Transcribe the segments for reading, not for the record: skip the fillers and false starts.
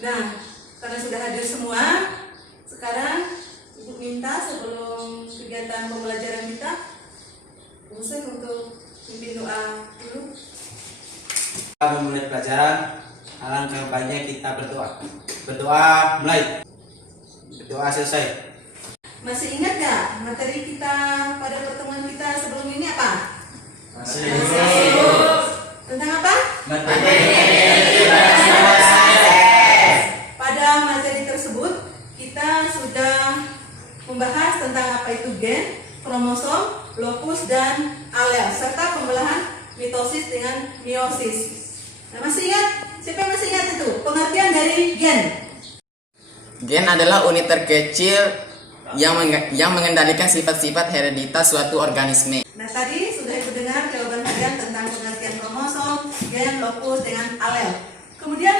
Nah, karena sudah hadir semua, sekarang Ibu minta sebelum kegiatan pembelajaran kita, Ustaz untuk pimpin doa dulu. Kita memulai pelajaran, alangkah baiknya kita berdoa. Berdoa mulai, berdoa selesai. Masih ingat gak materi kita pada pertemuan kita sebelum ini apa? Masih. Tentang apa? Pada materi tersebut kita sudah membahas tentang apa itu gen, kromosom, lokus, dan alel, serta pembelahan mitosis dengan meiosis. Nah, masih ingat? Siapa yang masih ingat itu? Pengertian dari gen. Gen adalah unit terkecil yang mengendalikan sifat-sifat hereditas suatu organisme. Nah, tadi sudah Ibu dengar jawaban kalian tentang pengertian kromosom, gen, lokus, dengan alel. Kemudian,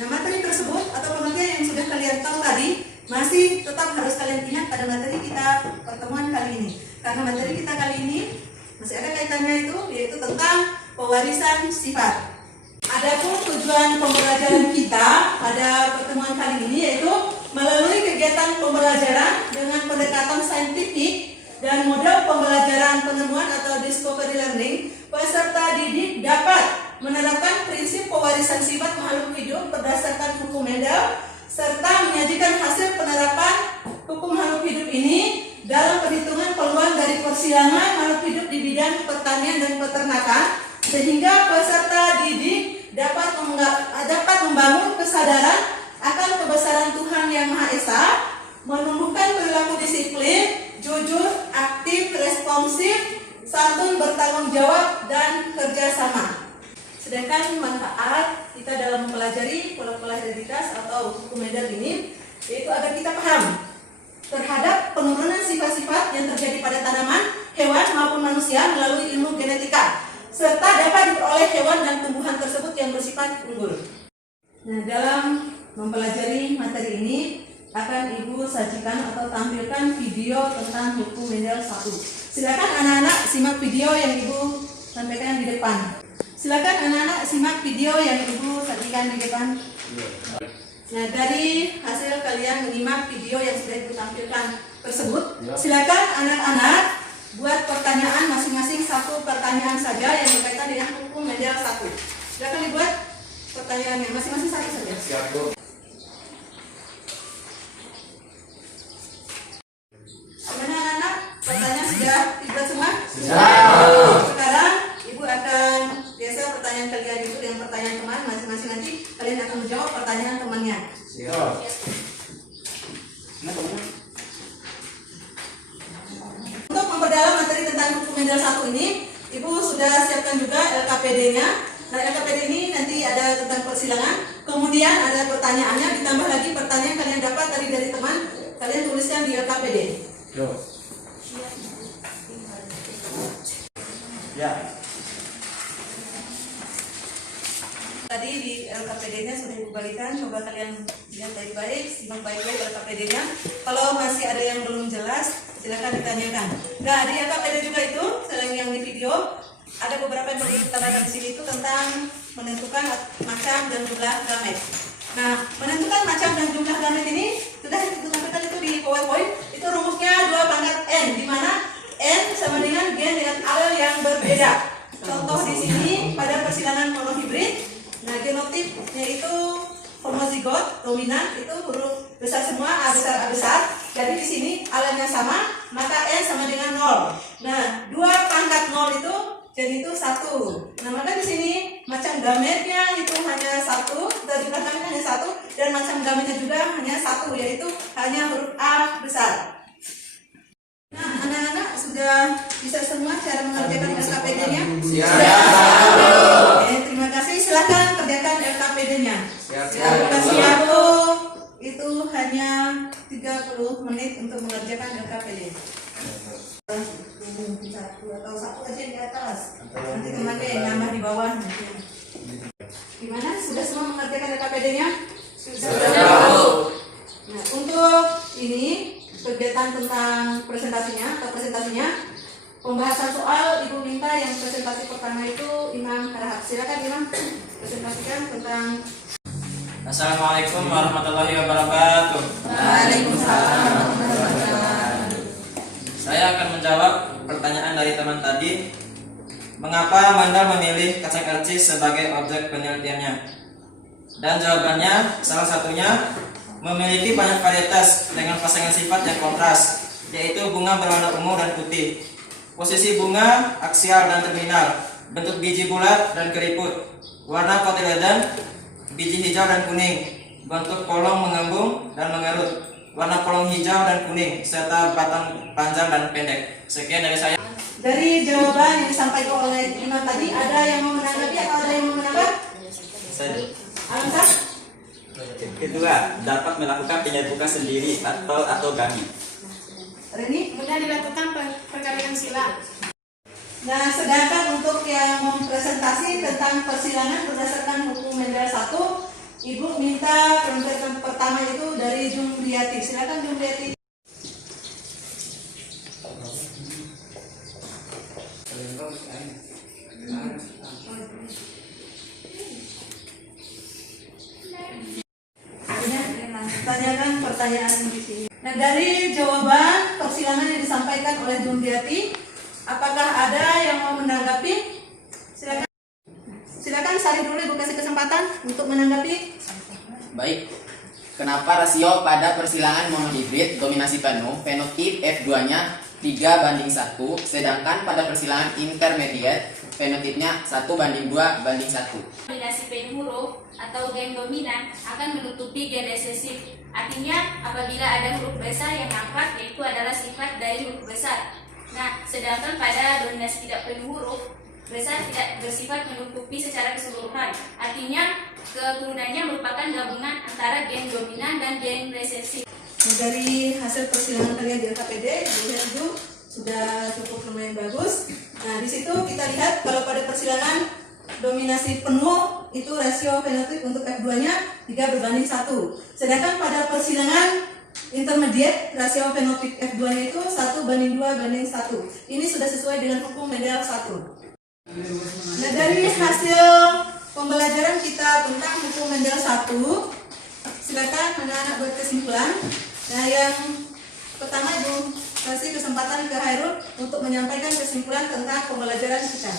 nah materi tersebut atau pengertian yang sudah kalian tahu tadi masih tetap harus kalian ingat pada materi kita pertemuan kali ini. Karena materi kita kali ini masih ada kaitannya yaitu tentang pewarisan sifat. Adapun tujuan pembelajaran kita pada pertemuan kali ini yaitu melalui kegiatan pembelajaran dengan pendekatan saintifik dan model pembelajaran penemuan atau discovery learning, peserta didik dapat menerapkan prinsip pewarisan sifat makhluk hidup berdasarkan hukum Mendel serta menyajikan hasil penerapan hukum makhluk hidup ini dalam perhitungan peluang dari persilangan makhluk hidup di bidang pertanian dan peternakan, sehingga peserta didik dapat membangun kesadaran akan kebesaran Tuhan Yang Maha Esa, menumbuhkan perilaku disiplin, jujur, aktif, responsif, santun, bertanggung jawab, dan kerjasama. Sedangkan manfaat kita dalam mempelajari pola-pola hereditas atau hukum Mendel ini yaitu agar kita paham terhadap penurunan sifat-sifat yang terjadi pada tanaman, hewan maupun manusia melalui ilmu genetika, serta dapat diperoleh hewan dan tumbuhan tersebut yang bersifat unggul. Nah, dalam mempelajari materi ini akan Ibu sajikan atau tampilkan video tentang hukum Mendel 1. Silakan anak-anak simak video yang Ibu sampaikan di depan. Silakan anak-anak simak video yang Ibu sajikan di depan. Nah, dari hasil kalian menyimak video yang sudah Ibu tampilkan tersebut, silakan anak-anak buat pertanyaan masing-masing satu pertanyaan saja yang berkaitan dengan hukum Mendel 1. Silakan dibuat pertanyaannya masing-masing satu saja. Siap, Bu. Gimana anak-anak? Pertanyaan sudah dibuat semua? Siap. Sekarang Ibu akan biasa pertanyaan kalian itu dengan pertanyaan teman masing-masing, nanti kalian akan menjawab pertanyaan temannya. Siap. Untuk memperdalam materi tentang hukum Mendel 1 ini, Ibu sudah siapkan juga LKPD-nya. Nah, LKPD ini nanti ada tentang persilangan, kemudian ada pertanyaannya, ditambah lagi pertanyaan yang kalian dapat dari teman, kalian tuliskan di LKPD. Ya. Tadi di LKPD-nya sudah Ibu bagikan, coba kalian lihat baik-baik, simak baik-baik LKPD-nya. Kalau masih ada yang belum jelas, silakan ditanyakan. Nah, di LKPD juga itu, selain yang di video, ada beberapa yang perlu ditambahkan di sini itu tentang menentukan macam dan jumlah gamet. Nah, menentukan macam dan jumlah gamet ini sudah ditampilkan itu di PowerPoint. Itu rumusnya 2 pangkat N, di mana N sama dengan gen dengan alel yang berbeda. Contoh di sini pada persilangan monohibrid. Nah, genotipnya itu homozigot dominan, itu huruf besar semua, A besar A besar. Jadi di sini alelnya sama, maka N sama dengan 0. Nah, 2 pangkat 0 itu jadi itu 1. Nah, maka di sini macam gametnya itu hanya 1, dan jumlah gametnya hanya 1, dan macam gametnya juga hanya 1, yaitu hanya huruf A besar. Nah, anak-anak sudah bisa semua cara mengerjakan LKPD-nya? Siap. Oke, terima kasih. Silakan kerjakan LKPD-nya. Siap. Siap. Itu hanya 30 menit untuk mengerjakan LKPD. Satu aja di atas. Nanti temannya yang nambah di bawah. Gimana? Sudah semua mengerjakan LKPD-nya? Sudah. Nah, untuk ini kegiatan tentang presentasinya pembahasan soal Ibu minta yang presentasi pertama itu Imam Harahap. Silakan Imam presentasikan tentang Assalamualaikum warahmatullahi wabarakatuh. Waalaikumsalam warahmatullahi wabarakatuh. Saya akan menjawab pertanyaan dari teman tadi. Mengapa Amanda memilih kacang karcis sebagai objek penelitiannya? Dan jawabannya salah satunya memiliki banyak varietas dengan pasangan sifat yang kontras, yaitu bunga berwarna ungu dan putih. Posisi bunga aksial dan terminal, bentuk biji bulat dan keriput, warna kotiledon, biji hijau dan kuning, bentuk polong mengembung dan mengerut, warna polong hijau dan kuning, serta batang panjang dan pendek. Sekian dari saya. Dari jawaban yang disampaikan oleh Imam tadi, ada yang mau menanggapi atau ada yang mau menambah? Alamsah? Kedua, dapat melakukan penyerbukan sendiri atau gami. Reni? Mudah dilakukan perkawinan sila. Nah, sedangkan untuk yang mempresentasi tentang persilangan berdasarkan hukum Mendel 1, Ibu minta penelitian pertama itu dari Jumriyati. Silakan Jumriyati. Tanyakan pertanyaan di sini. Nah, dari jawaban persilangan yang disampaikan oleh Jumriyati, apakah ada yang mau menanggapi? Silakan. Silakan Sari dulu, Ibu kasih kesempatan untuk menanggapi. Baik. Kenapa rasio pada persilangan monohibrid dominasi penuh fenotip F2-nya 3:1, sedangkan pada persilangan intermediate fenotipnya 1:2:1. Dominasi penuh huruf atau gen dominan akan menutupi gen resesif. Artinya apabila ada huruf besar yang nampak, yaitu adalah sifat dari huruf besar. Nah, sedangkan pada dominasi tidak penuh huruf besar tidak bersifat menutupi secara keseluruhan. Artinya keturunannya merupakan gabungan antara gen dominan dan gen resesif. Nah, dari hasil persilangan kalian di LKPD, dilihat itu sudah cukup lumayan bagus. Nah, di situ kita lihat kalau pada persilangan dominasi penuh itu rasio fenotip untuk F2-nya 3:1. Sedangkan pada persilangan intermediate rasio fenotip F2-nya itu 1:2:1. Ini sudah sesuai dengan hukum Mendel 1. Nah, dari hasil pembelajaran kita tentang hukum Mendel 1, silakan anak-anak buat kesimpulan. Nah, yang pertama Ibu kasih kesempatan ke Hairul untuk menyampaikan kesimpulan tentang pembelajaran kita.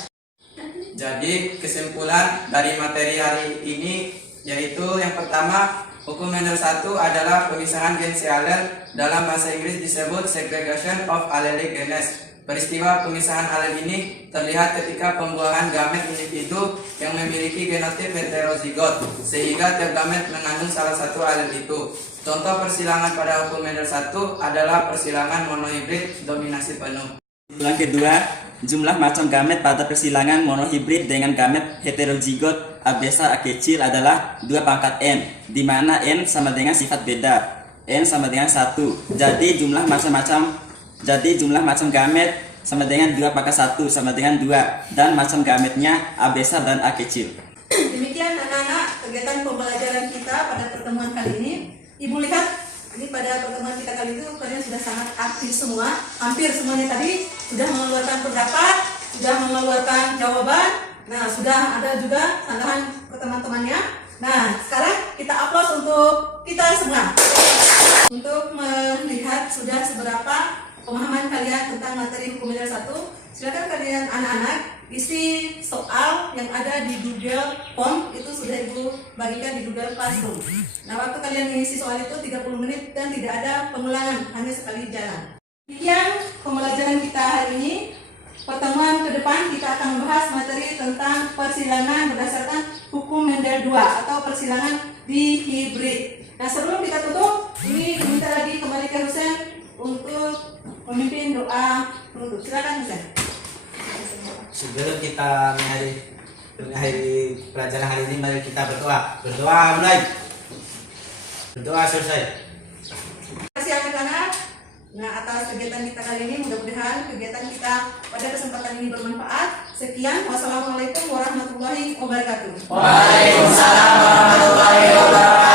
Jadi kesimpulan dari materi hari ini yaitu yang pertama, hukum Mendel 1 adalah pemisahan gen si alel, dalam bahasa Inggris disebut segregation of allelic genes. Peristiwa pemisahan alel ini terlihat ketika pembuahan gamet individu yang memiliki genotip heterozigot, sehingga tiap gamet mengandung salah satu alel itu. Contoh persilangan pada hukum Mendel 1 adalah persilangan monohibrid dominasi penuh. Yang kedua, jumlah macam gamet pada persilangan monohibrid dengan gamet heterozigot A besar A kecil adalah 2/n, di mana n sama dengan sifat beda, n sama dengan 1. Jadi jumlah macam gamet sama dengan 2/1 sama dengan 2, dan macam gametnya A besar dan A kecil. Demikian anak-anak kegiatan pembelajaran kita pada pertemuan kali ini. Ibu lihat, ini pada pertemuan kita kali itu kalian sudah sangat aktif semua. Hampir semuanya tadi sudah mengeluarkan pendapat, sudah mengeluarkan jawaban. Nah, sudah ada juga tanggapan ke teman-temannya. Nah, sekarang kita aplaus untuk kita semua untuk melihat sudah seberapa pemahaman kalian tentang materi hukum Mendel 1. Silakan kalian anak-anak isi soal yang ada di Google Form, itu sudah Ibu bagikan di Google Classroom. Nah, waktu kalian mengisi soal itu 30 menit dan tidak ada pengulangan, hanya sekali jalan. Demikian pembelajaran kita hari ini. Pertemuan ke depan kita akan membahas materi tentang persilangan berdasarkan hukum Mendel 2 atau persilangan dihibrid. Nah, sebelum kita tutup, ini minta lagi kembali ke Husen untuk memimpin doa penutup. Silakan Husen. Sebelum kita mengakhiri pelajaran hari ini, mari kita berdoa. Berdoa mulai. Berdoa selesai. Terima kasih anak-anak. Nah, atas kegiatan kita kali ini, mudah-mudahan kegiatan kita pada kesempatan ini bermanfaat. Sekian, wassalamualaikum warahmatullahi wabarakatuh. Waalaikumsalam warahmatullahi wabarakatuh.